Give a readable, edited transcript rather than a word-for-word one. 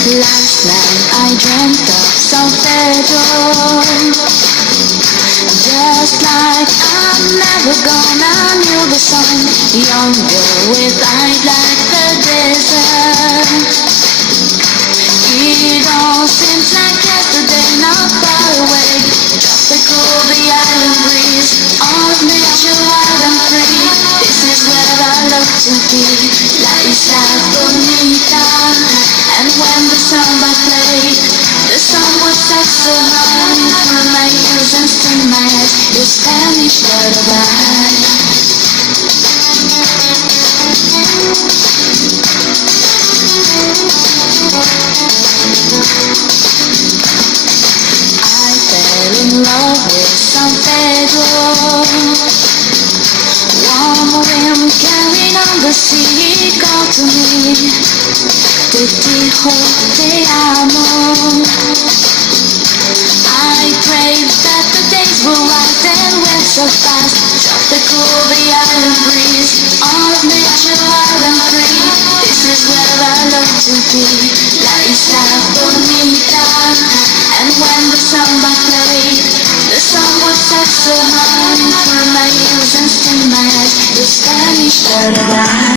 Last night I dreamt of San Pedro, just like I'm never gonna knew the sun. Younger with eyes like the desert. It all seems like yesterday, not far away. Tropical, the island breeze, all of nature wild and free. This is where I love to be, La Isla Bonita. And when the samba played, the sun would set so high. Through my ears and sting my eyes, the Spanish lullaby. I fell in love with San Pedro. Warm wind carried on the sea, called to me, te dijo te amo. I prayed that the days were right and went so fast. Tropical, the island breeze, all of nature wild and free. This is where I love to be, La Isla Bonita. And when the samba played, the sun would set so high. Through my ears and sting my eyes, the Spanish lullaby.